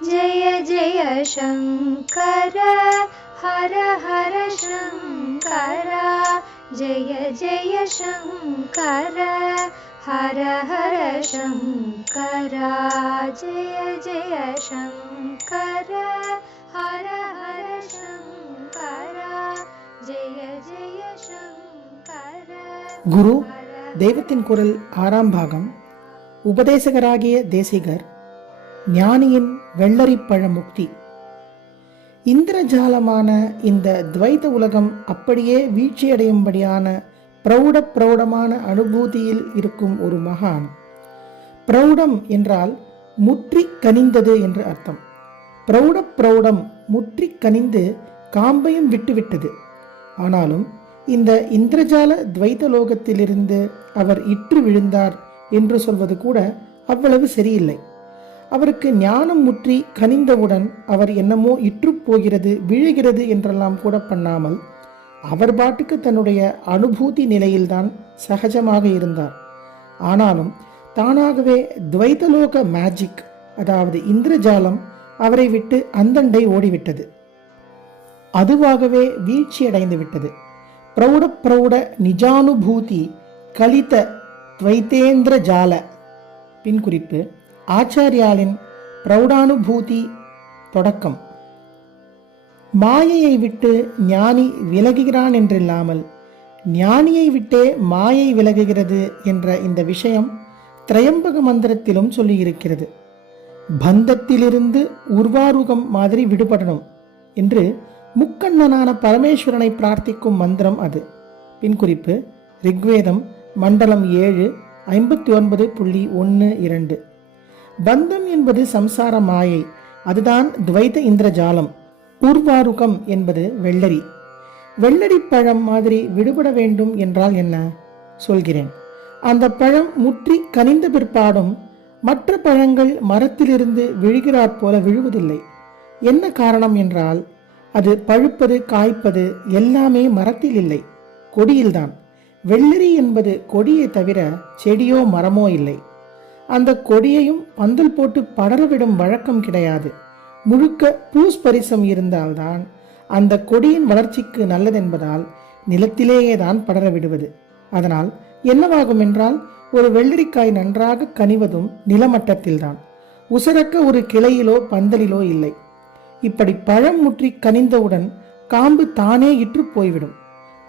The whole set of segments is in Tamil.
जय जय शङ्कर हर हर शङ्कर जय जय शङ्कर हर हर शङ्कर जय जय शङ्कर हर हर शङ्कर जय जय शङ्कर. குரு தெய்வத்தின் குரல் 6ஆம் பாகம். உபதேசகராகிய தேசிகர். ஞானியின் வெள்ளரிப்பழ முக்தி. இந்திரஜாலமான இந்த துவைத உலகம் அப்படியே வீழ்ச்சியடையும்படியான பிரௌடமான அனுபூதியில் இருக்கும் ஒரு மகான். பிரௌடம் என்றால் முற்றி கனிந்தது என்று அர்த்தம். பிரௌடம் முற்றி கனிந்து காம்பையும் விட்டுவிட்டது. ஆனாலும் இந்த இந்திரஜால துவைத லோகத்திலிருந்து அவர் இற்று விழுந்தார் என்று சொல்வது கூட அவ்வளவு சரியில்லை. அவருக்கு ஞானம் முற்றி கனிந்தவுடன் அவர் என்னமோ இற்று போகிறது விழுகிறது என்றெல்லாம் கூட பண்ணாமல் அவர் பாட்டுக்கு தன்னுடைய அனுபூதி நிலையில்தான் சகஜமாக இருந்தார். ஆனாலும் தானாகவே துவைதலோக மேஜிக், அதாவது இந்திரஜாலம் அவரை விட்டு அந்தண்டை ஓடிவிட்டது. அதுவாகவே வீழ்ச்சியடைந்து விட்டது. பிரௌட நிஜானுபூதி கலித துவைத்தேந்திர ஜால. பின்குறிப்பு: ஆச்சாரியாலின் பிரௌடானுபூதி தொடக்கம். மாயையை விட்டு ஞானி விலகுகிறான் என்றில்லாமல் ஞானியை விட்டே மாயை விலகுகிறது என்ற இந்த விஷயம் திரையம்பக மந்திரத்திலும் சொல்லியிருக்கிறது. பந்தத்திலிருந்து உர்வாருகம் மாதிரி விடுபடணும் என்று முக்கண்ணனான பரமேஸ்வரனை பிரார்த்திக்கும் மந்திரம் அது. பின்குறிப்பு: ரிக்வேதம் மண்டலம் 7 59.12. பந்தம் என்பது சம்சார மாயை, அதுதான் துவைத இந்திரஜாலம். உர்வாருகம் என்பது வெள்ளரி. வெள்ளரி பழம் மாதிரி விடுபட வேண்டும் என்றால் என்ன சொல்கிறேன். அந்த பழம் முற்றி கனிந்த பிற்பாடும் மற்ற பழங்கள் மரத்திலிருந்து விழுகிறாற் போல விழுவதில்லை. என்ன காரணம் என்றால், அது பழுப்பது காய்ப்பது எல்லாமே மரத்தில் இல்லை, கொடியில்தான். வெள்ளரி என்பது கொடியை தவிர செடியோ மரமோ இல்லை. அந்த கொடியையும் பந்தல் போட்டு படரவிடும் வழக்கம் கிடையாது. முழுக்க பூஸ்பரிசம் இருந்தால்தான் அந்த கொடியின் வளர்ச்சிக்கு நல்லதென்பதால் நிலத்திலேயே தான் படர விடுவது. அதனால் என்னவாகும் என்றால், ஒரு வெள்ளரிக்காய் நன்றாக கனிவதும் நிலமட்டத்தில்தான், உசரக்க ஒரு கிளையிலோ பந்தலிலோ இல்லை. இப்படி பழம் முற்றி கனிந்தவுடன் காம்பு தானே இற்று போய்விடும்.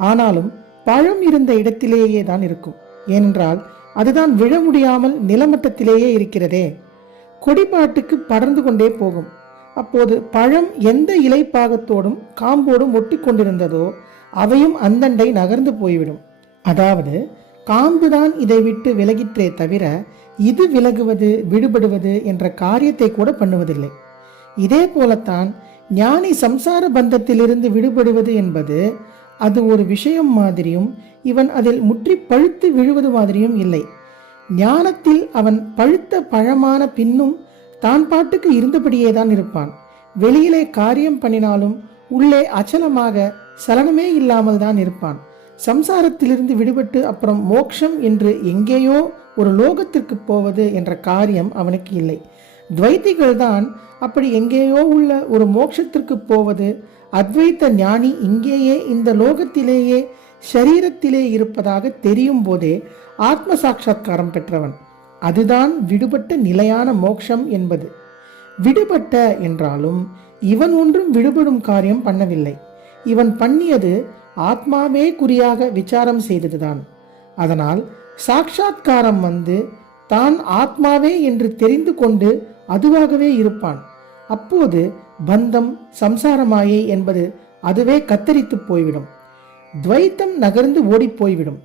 ஆனாலும் பழம் இருந்த இடத்திலேயே தான் இருக்கும். ஏனென்றால் அதுதான் விழ முடியாமல் நிலமட்டத்திலேயே இருக்கிறதே. கொடிப்பாட்டுக்கு படர்ந்து கொண்டே போகும். அப்போது பழம் எந்த இலை பாகத்தோடும் காம்போடும் ஒட்டி கொண்டிருந்ததோ அவையும் அந்தண்டை நகர்ந்து போய்விடும். அதாவது காம்புதான் இதை விட்டு விலகிற்றே தவிர இது விலகுவது விடுபடுவது என்ற காரியத்தை கூட பண்ணுவதில்லை. இதே போலத்தான் ஞானி சம்சார பந்தத்திலிருந்து விடுபடுவது என்பது அது ஒரு விஷயம் மாதிரியும் இவன் அதில் முற்றி பழுத்து விழுவது மாதிரியும் இல்லை. ஞானத்தில் அவன் பழுத்த பழமான பின்னும் தான் பாட்டுக்கு இருந்தபடியே தான் இருப்பான். வெளியிலே காரியம் பண்ணினாலும் உள்ளே அச்சலமாக சலனமே இல்லாமல் தான் இருப்பான். சம்சாரத்திலிருந்து விடுபட்டு அப்புறம் மோட்சம் என்று எங்கேயோ ஒரு லோகத்திற்கு போவது என்ற காரியம் அவனுக்கு இல்லை. துவைத்திகள் தான் அப்படி எங்கேயோ உள்ள ஒரு மோட்சத்திற்கு போவது. அத்வைத்த ஞானி இங்கேயே இந்த லோகத்திலேயே ஷரீரத்திலே இருப்பதாக தெரியும் போதே ஆத்ம சாட்சா்காரம் பெற்றவன். அதுதான் விடுபட்ட நிலையான மோட்சம் என்பது. விடுபட்ட என்றாலும் இவன் ஒன்றும் விடுபடும் காரியம் பண்ணவில்லை. இவன் பண்ணியது ஆத்மாவே குறியாக விசாரம் செய்ததுதான். அதனால் சாட்சா்காரம் வந்து தான் ஆத்மாவே என்று தெரிந்து கொண்டு அதுவாகவே இருப்பான். அப்போது பந்தம் சம்சாரமாயை என்பது அதுவே கத்தரித்து போய்விடும். துவைத்தம் நகர்ந்து ஓடி போய்விடும்.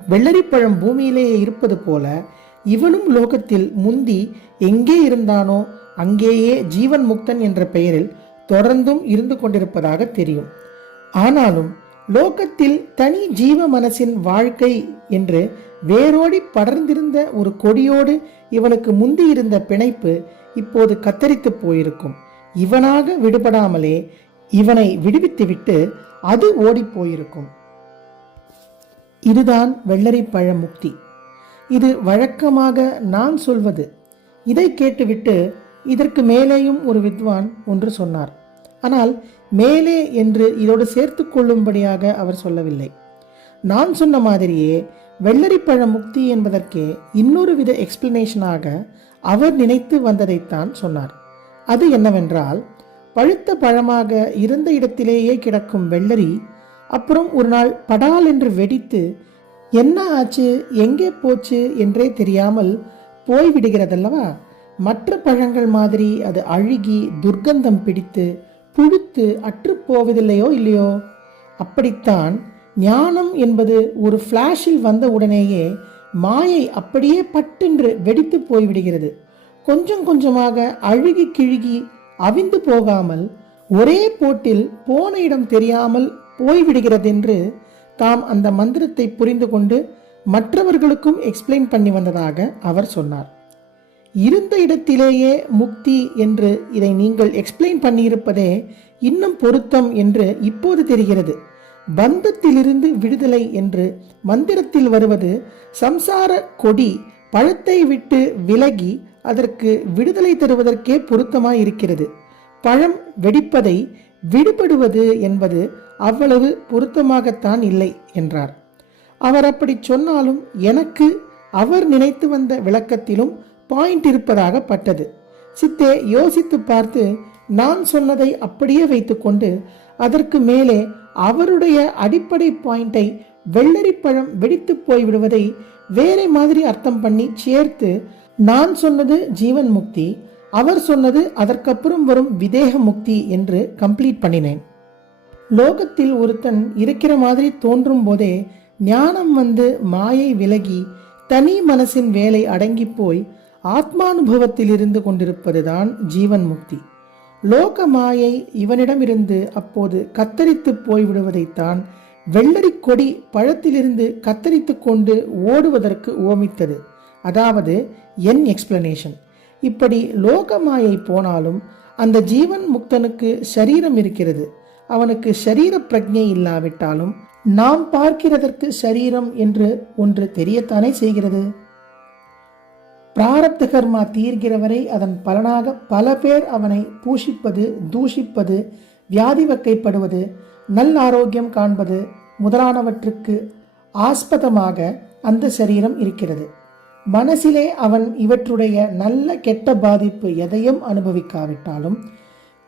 வெள்ளரிப்பழம் பூமியிலேயே இருப்பது போல இவனும் லோகத்தில் முந்தி எங்கே இருந்தானோ அங்கேயே ஜீவன் முக்தன் என்ற பெயரில் தொடர்ந்தும் இருந்து கொண்டிருப்பதாக தெரியும். ஆனாலும் லோகத்தில் தனி ஜீவ மனசின் வாழ்க்கை என்று வேரோடி படர்ந்திருந்த ஒரு கொடியோடு இவனுக்கு முந்தி இருந்த பிணைப்பு இப்போது கத்தரித்து போயிருக்கும். இவனாக விடுபடாமலே இவனை விடுவித்துவிட்டு அது ஓடி போயிருக்கும். இதுதான் வெள்ளரிப்பழ முக்தி. இது வழக்கமாக நான் சொல்வது. இதை கேட்டுவிட்டு இதற்கு மேலேயும் ஒரு வித்வான் ஒன்று சொன்னார். ஆனால் மேலே என்று இதோடு சேர்த்து கொள்ளும்படியாக அவர் சொல்லவில்லை. நான் சொன்ன மாதிரியே வெள்ளரிப்பழ முக்தி என்பதற்கே இன்னொரு வித எக்ஸ்பிளனேஷனாக அவர் நினைத்து வந்ததைத்தான் சொன்னார். அது என்னவென்றால், பழுத்த பழமாக இருந்த இடத்திலேயே கிடக்கும் வெள்ளரி அப்புறம் ஒரு நாள் படால் என்று வெடித்து என்ன ஆச்சு எங்கே போச்சு என்றே தெரியாமல் போய்விடுகிறதல்லவா. மற்ற பழங்கள் மாதிரி அது அழுகி துர்க்கந்தம் பிடித்து புழுத்து அற்றுப்போவதில்லையோ இல்லையோ. அப்படித்தான் ஞானம் என்பது ஒரு ஃப்ளாஷில் வந்த உடனேயே மாயை அப்படியே பட்டென்று வெடித்து போய்விடுகிறது. கொஞ்சம் கொஞ்சமாக அழுகி கிழுகி அவிந்து போகாமல் ஒரே போட்டில் போன இடம் தெரியாமல் போய்விடுகிறதென்று தாம் அந்த மந்திரத்தை புரிந்து கொண்டு மற்றவர்களுக்கும் எக்ஸ்பிளைன் பண்ணி வந்ததாக அவர் சொன்னார். இருந்த இடத்திலேயே முக்தி என்று இதை நீங்கள் எக்ஸ்பிளைன் பண்ணியிருப்பதே இன்னும் பொருத்தம் என்று இப்போது தெரிகிறது. பந்தத்திலிருந்து விடுதலை என்று மந்திரத்தில் வருவது சம்சார கொடி பழத்தை விட்டு விலகி அதற்கு விடுதலை தருவதற்கே பொருத்தமாய் இருக்கிறது. பழம் வெடிப்பதை விடுபடுவது என்பது அவ்வளவு பொருத்தமாகத்தான் இல்லை என்றார். அவர் அப்படி சொன்னாலும் எனக்கு அவர் நினைத்து வந்த விளக்கத்திலும் பாயிண்ட் இருப்பதாக பட்டது. சித்தே யோசித்து பார்த்து நான் சொன்னதை அப்படியே வைத்துக்கொண்டு அதற்கு மேலே அவருடைய அடிப்படை பாயிண்டை வெள்ளரிப்பழம் வெடித்து போய்விடுவதை வேற மாதிரி அர்த்தம் பண்ணி சேர்த்து நான் சொன்னது ஜீவன் முக்தி, அவர் சொன்னது அதற்கப்புறம் வரும் விதேக முக்தி என்று கம்ப்ளீட் பண்ணினேன். லோகத்தில் ஒருத்தன் இருக்கிற மாதிரி தோன்றும் போதே ஞானம் வந்து மாயை விலகி தனி மனசின் வேலை அடங்கி போய் ஆத்மானுபவத்தில் இருந்து கொண்டிருப்பதுதான் ஜீவன் முக்தி. லோக மாயை இவனிடமிருந்து அப்போது கத்தரித்து போய்விடுவதைத்தான் வெள்ளரி கொடி பழத்திலிருந்து கத்தரித்து கொண்டு ஓடுவதற்கு ஓமித்தது. அதாவது என் எக்ஸ்பிளனேஷன். இப்படி லோக மாயை போனாலும் அந்த ஜீவன் முக்தனுக்கு சரீரம் இருக்கிறது. அவனுக்கு சரீர பிரஜை இல்லாவிட்டாலும் நாம் பார்க்கிறதற்கு சரீரம் என்று ஒன்று தெரியத்தானே செய்கிறது. பிராரப்த கர்மா தீர்கிறவரை அதன் பலனாக பல பேர் அவனை பூஷிப்பது, தூஷிப்பது, வியாதி வக்கைப்படுவது, நல் ஆரோக்கியம் காண்பது முதலானவற்றுக்கு ஆஸ்பதமாக அந்த சரீரம் இருக்கிறது. மனசிலே அவன் இவற்றுடைய நல்ல கெட்ட பாதிப்பு எதையும் அனுபவிக்காவிட்டாலும்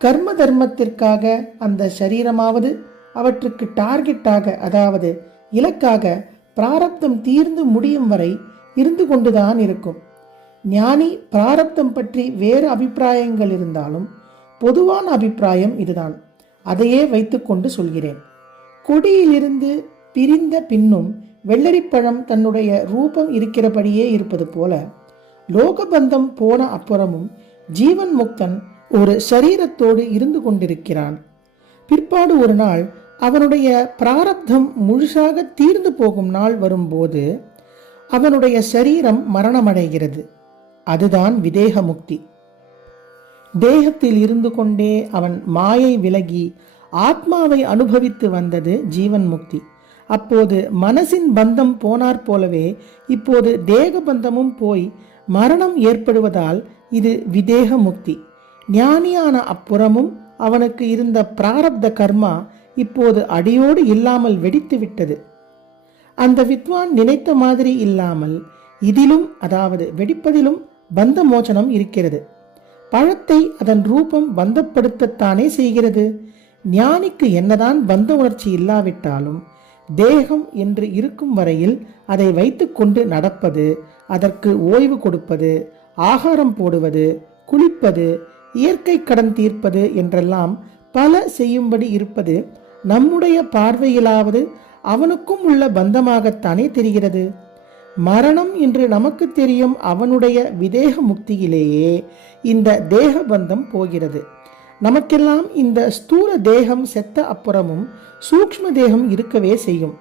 கர்ம தர்மத்திற்காக அந்த சரீரமாவது அவற்றுக்கு டார்கெட்டாக, அதாவது இலக்காக பிராரப்தம் தீர்ந்து முடியும் வரை இருந்து கொண்டுதான் இருக்கும். ஞானி பிராரப்தம் பற்றி வேறு அபிப்பிராயங்கள் இருந்தாலும் பொதுவான அபிப்பிராயம் இதுதான். அதையே வைத்துக்கொண்டு சொல்கிறேன். கொடியிலிருந்து பிரிந்த பின்னும் வெள்ளரிப்பழம் தன்னுடைய ரூபம் இருக்கிறபடியே இருப்பது போல லோகபந்தம் போன அப்புறமும் ஜீவன் முக்தன் ஒரு சரீரத்தோடு இருந்து கொண்டிருக்கிறான். பிற்பாடு ஒரு நாள் அவனுடைய பிராரப்தம் முழுசாக தீர்ந்து போகும் நாள் வரும்போது அவனுடைய சரீரம் மரணமடைகிறது. அதுதான் விதேக முக்தி. தேகத்தில் இருந்து கொண்டே அவன் மாயை விலகி ஆத்மாவை அனுபவித்து வந்தது ஜீவன் முக்தி. அப்போது மனசின் பந்தம் போனார் போலவே இப்போது தேக பந்தமும் போய் மரணம் ஏற்படுவதால் இது விதேக முக்தி. ஞானியான அப்புறமும் அவனுக்கு இருந்த பிராரப்த கர்மா இப்போது அடியோடு இல்லாமல் வெடித்து விட்டது. அந்த வித்வான் நினைத்த மாதிரி இல்லாமல் இதிலும், அதாவது வெடிப்பதிலும் பந்த மோச்சனம் இருக்கிறது. பழத்தை அதன் ரூபம் பந்தப்படுத்தத்தானே செய்கிறது. ஞானிக்கு என்னதான் பந்த உணர்ச்சி இல்லாவிட்டாலும் தேகம் என்று இருக்கும் வரையில் அதை வைத்து கொண்டு நடப்பது, அதற்கு ஓய்வு கொடுப்பது, ஆகாரம் போடுவது, குளிப்பது, இயற்கை கடன் தீர்ப்பது என்றெல்லாம் பல செய்யும்படி இருப்பது நம்முடைய பார்வையிலாவது அவனுக்கும் உள்ள பந்தமாகத்தானே தெரிகிறது. மரணம் என்று நமக்கு தெரியும் அவனுடைய விதேக முக்தியிலேயே இந்த தேக பந்தம் போகிறது. நமக்கெல்லாம் இந்த ஸ்தூல தேகம் செத்த அப்புறமும் சூக்ஷ்ம தேகம் இருக்கவே செய்யும்.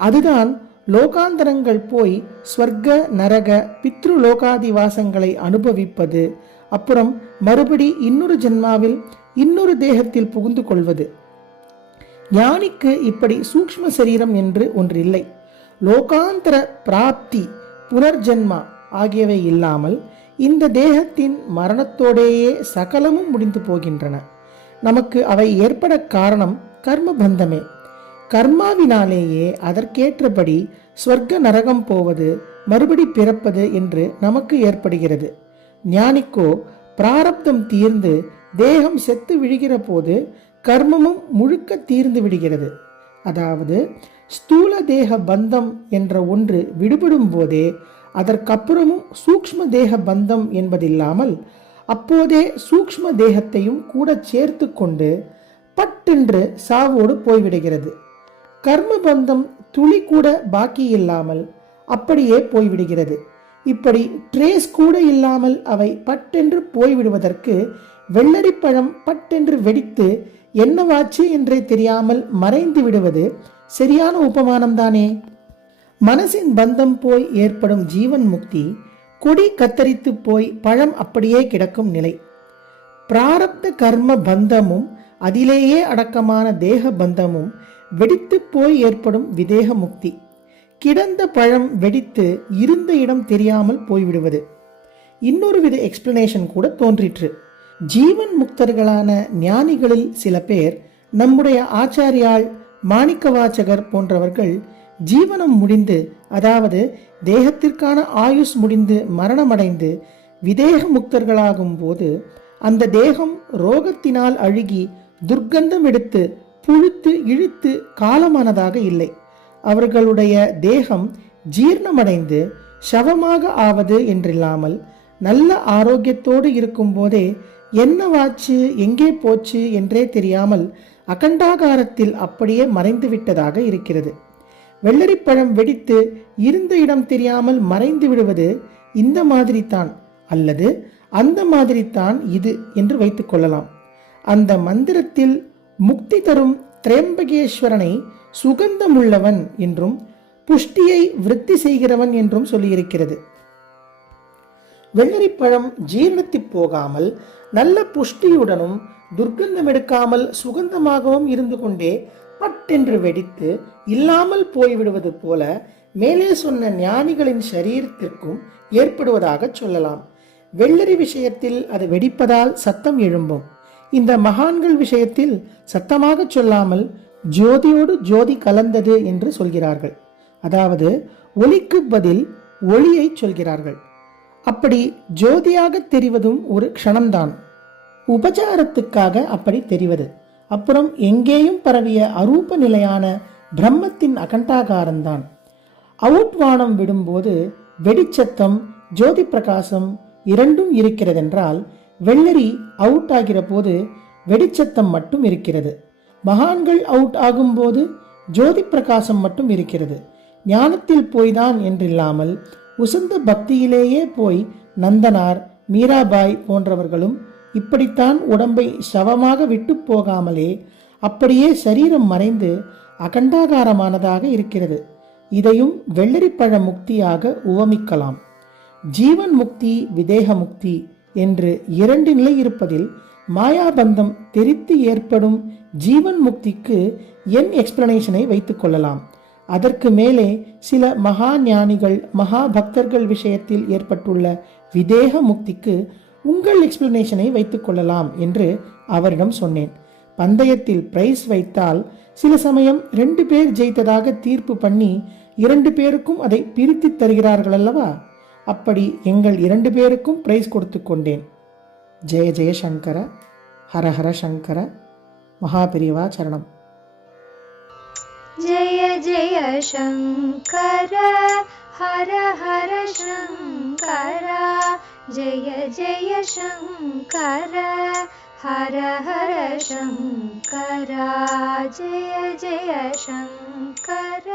அதுதான் லோகாந்தரங்கள் போய் ஸ்வர்க நரக பித்ரு லோகாதிவாசங்களை அனுபவிப்பது, அப்புறம் மறுபடி இன்னொரு ஜென்மாவில் இன்னொரு தேகத்தில் புகுந்து கொள்வது. ஞானிக்கு இப்படி சூக்ஷ்ம சரீரம் என்று ஒன்றில்லை. லோகாந்தர பிராப்தி, புனர்ஜென்மா ஆகியவை இல்லாமல் இந்த தேகத்தின் மரணத்தோடேயே சகலமும் முடிந்து போகின்றன. நமக்கு அவை ஏற்பட காரணம் கர்ம பந்தமே. கர்மாவினாலேயே அதற்கேற்றபடி ஸ்வர்க்க நரகம் போவது, மறுபடி பிறப்பது என்று நமக்கு ஏற்படுகிறது. ஞானிக்கோ பிராரப்தம் தீர்ந்து தேகம் செத்து விழுகிற போது கர்மமும் முழுக்க தீர்ந்து விடுகிறது. அதாவது ஸ்தூல தேக பந்தம் என்ற ஒன்று விடுபடும் போதே அதற்கப்புறமும் சூக்ஷ்ம தேக பந்தம் என்பதில்லாமல் அப்போதே சூக்ஷ்ம தேகத்தையும் கூட சேர்த்து கொண்டு பட்டென்று சாவோடு போய்விடுகிறது. கர்ம பந்தம் துளி கூட பாக்கி இல்லாமல் அப்படியே போய்விடுகிறது. இப்படி ட்ரேஸ் கூட இல்லாமல் அவை பட்டென்று போய்விடுவதற்கு வெள்ளரிப்பழம் பட்டென்று வெடித்து என்னவாச்சு என்றே தெரியாமல் மறைந்து விடுவது சரியான உபமானம்தானே. மனசின் பந்தம் போய் ஏற்படும் ஜீவன் முக்தி கொடி கத்தரித்து போய் பழம் அப்படியே கிடக்கும் நிலை. பிராரப்த கர்ம பந்தமும் அதிலேயே அடக்கமான தேக பந்தமும் வெடித்து போய் ஏற்படும் விதேக முக்தி. கிடந்த பழம் வெடித்து இருந்த இடம் தெரியாமல் போய்விடுவது. இன்னொரு வித எக்ஸ்பிளனேஷன் கூட தோன்றிற்று. ஜீவன் முக்தர்களான ஞானிகளில் சில பேர், நம்முடைய ஆச்சாரியால், மாணிக்கவாச்சகர் போன்றவர்கள் ஜீவனம் முடிந்து, அதாவது தேகத்திற்கான ஆயுஷ் முடிந்து மரணமடைந்து விதேக முக்தர்களாகும் போது அந்த தேகம் ரோகத்தினால் அழுகி துர்க்கந்தம் எடுத்து புழுத்து இழுத்து காலமானதாக இல்லை. அவர்களுடைய தேகம் ஜீர்ணமடைந்து சவமாக ஆவது என்றில்லாமல் நல்ல ஆரோக்கியத்தோடு இருக்கும் போதே என்னவாச்சு எங்கே போச்சு என்றே தெரியாமல் அகண்டாகாரத்தில் அப்படியே மறைந்து விட்டதாக இருக்கிறது. வெள்ளரிப்பழம் வெடித்து இருந்த இடம் தெரியாமல் மறைந்து விடுவது இந்த மாதிரி தான், அல்லது அந்த மாதிரி தான் இது என்று வைத்துக் கொள்ளலாம். அந்த மந்திரத்தில் முக்தி தரும் திரம்பகேஸ்வரனை சுகந்தமுள்ளவன் என்றும் புஷ்டியை விருத்தி செய்கிறவன் என்றும் சொல்லியிருக்கிறது. வெள்ளரிப்பழம் ஜீரணத்தி போகாமல் நல்ல புஷ்டியுடனும் துர்க்கந்தம் எடுக்காமல் சுகந்தமாகவும் இருந்து கொண்டே பட்டென்று வெடித்து இல்லாமல் போய்விடுவது போல மேலே சொன்ன ஞானிகளின் சரீரத்திற்கும் ஏற்படுவதாக சொல்லலாம். வெள்ளரி விஷயத்தில் அது வெடிப்பதால் சத்தம் எழும்பும். இந்த மகான்கள் விஷயத்தில் சத்தமாக சொல்லாமல் ஜோதியோடு ஜோதி கலந்தது என்று சொல்கிறார்கள். அதாவது ஒலிக்கு பதில் ஒளியை சொல்கிறார்கள். அப்படி ஜோதியாக தெரிவதும் ஒரு க்ஷணம்தான். உபச்சாரத்துக்காக அப்படி தெரிவது. அப்புறம் எங்கேயும் பரவிய அரூப நிலையான பிரம்மத்தின் அகண்டாகாரம்தான். அவுட்வானம் விடும்போது வெடிச்சத்தம், ஜோதி பிரகாசம் இரண்டும் இருக்கிறதென்றால், வெள்ளரி அவுட் ஆகிற போது வெடிச்சத்தம் மட்டும் இருக்கிறது. மகான்கள் அவுட் ஆகும்போது ஜோதி பிரகாசம் மட்டும் இருக்கிறது. ஞானத்தில் போய்தான் என்றில்லாமல் உசந்த பக்தியிலேயே போய் நந்தனார், மீராபாய் போன்றவர்களும் இப்படித்தான் உடம்பை சவமாக விட்டு போகாமலே அப்படியே சரீரம் மறைந்து அகண்டாகாரமானதாக இருக்கிறது. இதையும் வெள்ளரிப்பழ முக்தியாக உவமிக்கலாம். ஜீவன் முக்தி, விதேக முக்தி என்று இரண்டு நிலை இருப்பதில் மாயாபந்தம் தெரித்து ஏற்படும் ஜீவன் முக்திக்கு என் எக்ஸ்பிளனேஷனை வைத்துக் கொள்ளலாம். அதற்கு மேலே சில மகா ஞானிகள், மகா பக்தர்கள் விஷயத்தில் ஏற்பட்டுள்ள விதேக முக்திக்கு உங்கள் எக்ஸ்பிளனேஷனை வைத்துக் கொள்ளலாம் என்று அவரிடம் சொன்னேன். பந்தயத்தில் பிரைஸ் வைத்தால் சில சமயம் 2 பேர் ஜெயித்ததாக தீர்ப்பு பண்ணி 2 பேருக்கும் அதை பிரித்து தருகிறார்கள் அல்லவா? அப்படி எங்கள் 2 பேருக்கும் பிரைஸ் கொடுத்து கொண்டேன். ஜெய ஜெய சங்கர, ஹரஹர சங்கர, மகாபிரிவா சரணம். जय जय शङ्कर हर हर शङ्कर जय जय शङ्कर हर हर शङ्कर जय जय शङ्कर।